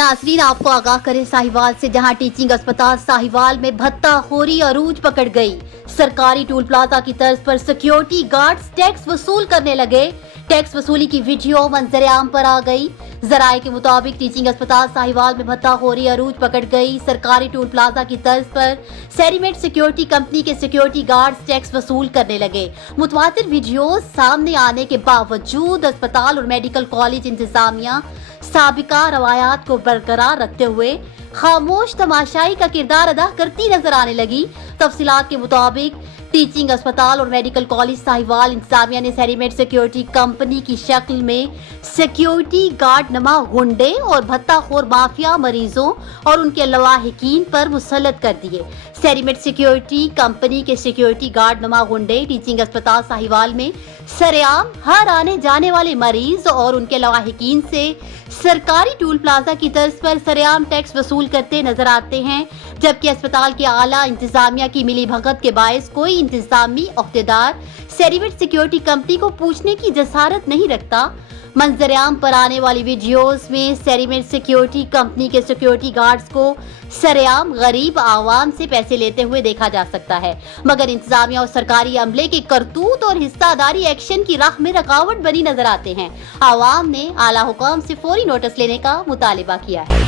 नाज़रीन, आपको आगाह करें साहिवाल से, जहां टीचिंग अस्पताल साहिवाल में भत्ताखोरी अरूज पकड़ गई। सरकारी टूल प्लाजा की तर्ज पर सिक्योरिटी गार्ड्स टैक्स वसूल करने लगे। टैक्स वसूली की वीडियो मंजर आम पर आ गई। जराये के मुताबिक टीचिंग अस्पताल साहिवाल में भत्ताखोरी अरूज पकड़ गई। सरकारी टूल प्लाजा की तर्ज पर सेरीमेट सिक्योरिटी कंपनी के सिक्योरिटी गार्ड्स टैक्स वसूल करने लगे। मुतवातिर वीडियो सामने आने के बावजूद अस्पताल और मेडिकल कॉलेज इंतजामिया साबिका रवायात को बरकरार रखते हुए खामोश तमाशाई का किरदार अदा करती नजर आने लगी। तफसीलात के मुताबिक टीचिंग अस्पताल और मेडिकल कॉलेज साहिवाल इंतजामिया ने सेरीमेट सिक्योरिटी कंपनी की शक्ल में सिक्योरिटी गार्ड नमा गुंडे और भत्ताखोर माफिया मरीजों और उनके लवाहिकीन पर मुसल्लत कर दिए। सेरीमेट सिक्योरिटी कंपनी के सिक्योरिटी गार्ड नमा गुंडे टीचिंग अस्पताल साहिवाल में सरेआम हर आने जाने वाले मरीज और उनके लवाहिकीन से सरकारी टूल प्लाजा की तर्ज पर सरेआम टैक्स वसूल करते नजर आते हैं, जबकि अस्पताल के आला इंतजामिया की मिली भगत के बायस कोई इंतजामी ओहदेदार सेरीमेट सिक्योरिटी कंपनी को पूछने की जसारत नहीं रखता। मंजर-ए-आम पर आने वाली वीडियोस में सेरीमेट सिक्योरिटी कंपनी के सिक्योरिटी गार्ड्स को सरेआम गरीब आवाम से पैसे लेते हुए देखा जा सकता है, मगर इंतजामिया और सरकारी अमले के करतूत और हिस्सादारी एक्शन की राह में रुकावट बनी नजर आते हैं। आवाम ने आला हुकाम से फौरी नोटिस लेने का मुतालिबा किया है।